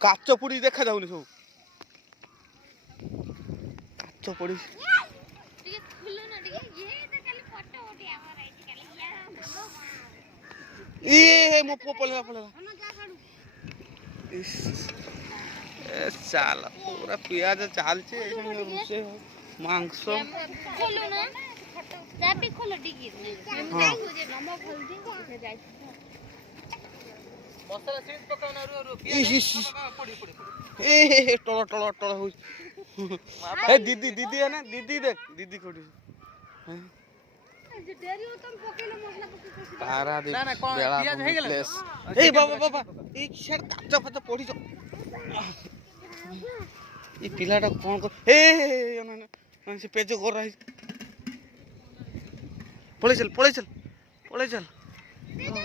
କାଚ ପୋଡ଼ି ଦେଖା ଯାଉନି ସବୁ କାଚ ପୋଡ଼ି ଇଏ ମୋ ପୁଅ ପଳେଇଲା ଚାଲ ପୁରା ପିଆଜ ଚାଲିଛି ରୋଷେଇ ମାଂସ ଟଳ ଟଳ ଟଳ ହଉଛି दीदी दीदी है ना दीदी देख दीदी कोठी पारादीप बेलाभूमि प्लेस ए बाबा बाबा ए छेड़ काचा फाचा पड़ी जो ये पिलाटा कोन को ए मन से पेजो कर रहा है पळे चल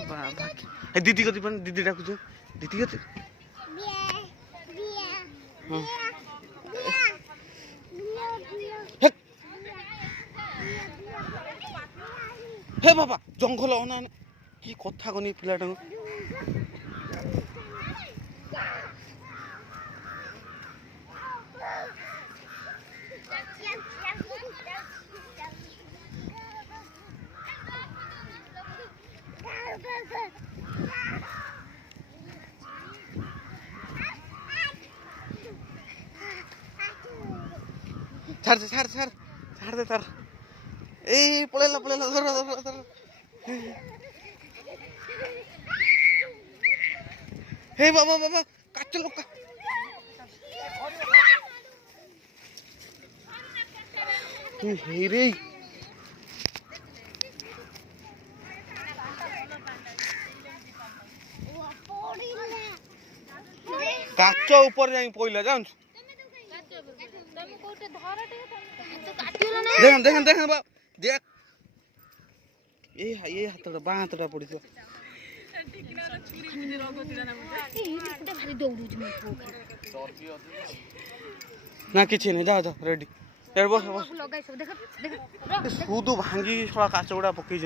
बाबा ए दीदी कति पण दीदी डाकु जो दीदी कति हे बाबा जंगल अना कि कथा कनी पिलाटा छाड़ दे तार ए पळेला धर हे बाबा काच लोक हे रे काच ऊपर जाई पइला जान देख बा देख ये हाथटा बाँ हाथटा पड़ी ना किसी नहीं जा रेडी सुदू भांगी काच गुड़ा पकई